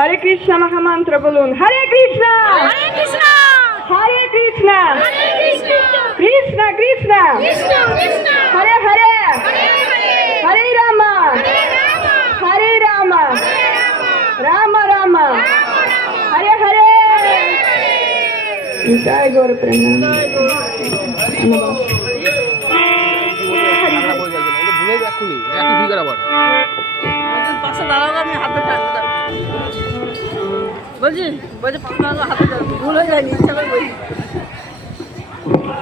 হরে কৃষ্ণ মহামন্ত্র বলুন। হরে কৃষ্ণ হরে কৃষ্ণ হরে কৃষ্ণ হরে কৃষ্ণ কৃষ্ণ কৃষ্ণ কৃষ্ণ কৃষ্ণ হরে হরে হরে হরে হরে রাম হরে রাম হরে রাম রাম রাম হরে হরে। জয় গৌর প্রেম। পাশে দাঁড়াবো, আমি হাতে টানবো। বলছি বলছি পাশে দাঁড়াবো, হাতে টানবো। ভুল হয়ে যায়নি, ইচ্ছা করে বলছি।